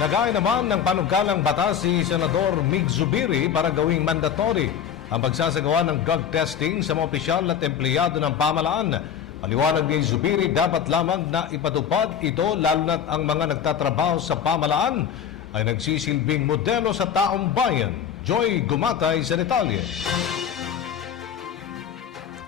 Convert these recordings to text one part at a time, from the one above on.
Naghain naman ng panukalang batas si Senador Mig Zubiri para gawing mandatory ang pagsasagawa ng drug testing sa mga opisyal at empleyado ng pamahalaan. Paliwanag ni Zubiri, dapat lamang na ipatupad ito lalo na't ang mga nagtatrabaho sa pamahalaan ay nagsisilbing modelo sa taong bayan. Joy Gumatay sa detalye.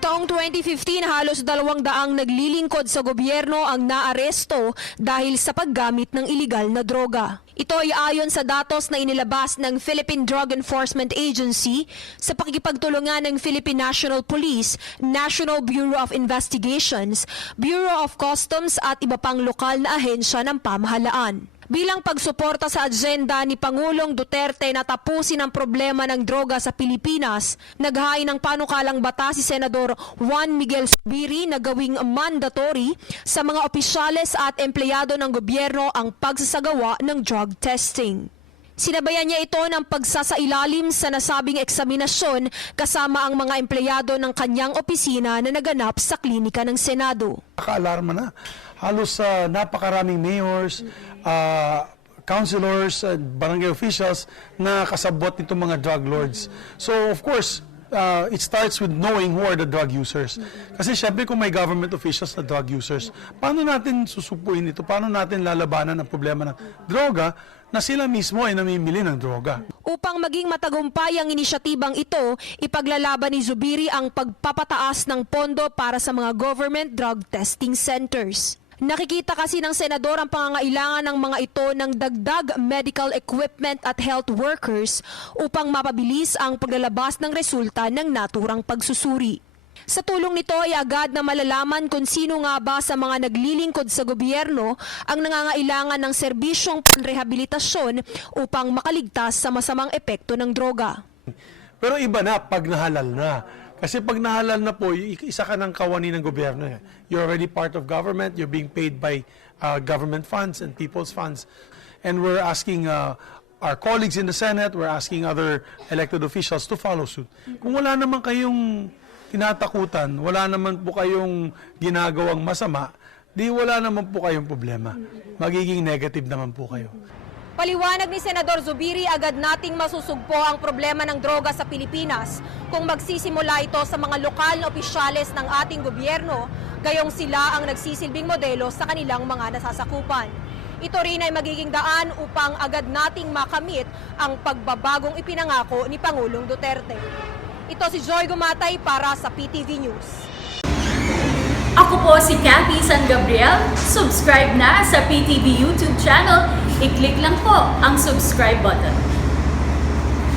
Taong 2015, halos 200 naglilingkod sa gobyerno ang naaresto dahil sa paggamit ng iligal na droga. Ito ay ayon sa datos na inilabas ng Philippine Drug Enforcement Agency sa pakikipagtulungan ng Philippine National Police, National Bureau of Investigations, Bureau of Customs at iba pang lokal na ahensya ng pamahalaan. Bilang pagsuporta sa agenda ni Pangulong Duterte na tapusin ang problema ng droga sa Pilipinas, naghain ng panukalang batas si Senador Juan Miguel Zubiri na gawing mandatory sa mga opisyales at empleyado ng gobyerno ang pagsasagawa ng drug testing. Sinabayan niya ito ng pagsasailalim sa nasabing eksaminasyon kasama ang mga empleyado ng kanyang opisina na naganap sa klinika ng Senado. Nakaalarma na. Halos napakaraming mayors, councilors, barangay officials na kasabot nitong mga drug lords. So of course, it starts with knowing who are the drug users. Kasi syempre kung may government officials na drug users, paano natin susupuin ito? Paano natin lalabanan ang problema ng droga na sila mismo ay namimili ng droga? Upang maging matagumpay ang inisyatibang ito, ipaglalaban ni Zubiri ang pagpapataas ng pondo para sa mga government drug testing centers. Nakikita kasi ng senador ang pangangailangan ng mga ito ng dagdag medical equipment at health workers upang mapabilis ang paglalabas ng resulta ng naturang pagsusuri. Sa tulong nito ay agad na malalaman kung sino nga ba sa mga naglilingkod sa gobyerno ang nangangailangan ng serbisyong panrehabilitasyon upang makaligtas sa masamang epekto ng droga. Pero iba na pag nahalal na. Kasi pag nahalal na po, isa ka ng kawani ng gobyerno. You're already part of government, you're being paid by government funds and people's funds. And we're asking our colleagues in the Senate, we're asking other elected officials to follow suit. Kung wala naman kayong tinatakutan, wala naman po kayong ginagawang masama, di wala naman po kayong problema. Magiging negative naman po kayo. Paliwanag ni Senador Zubiri, agad nating masusugpo ang problema ng droga sa Pilipinas kung magsisimula ito sa mga lokal na opisyales ng ating gobyerno, gayong sila ang nagsisilbing modelo sa kanilang mga nasasakupan. Ito rin ay magiging daan upang agad nating makamit ang pagbabagong ipinangako ni Pangulong Duterte. Ito si Joy Gumatay para sa PTV News. Ako po si Cathy San Gabriel. Subscribe na sa PTV YouTube channel. I-click lang po ang subscribe button.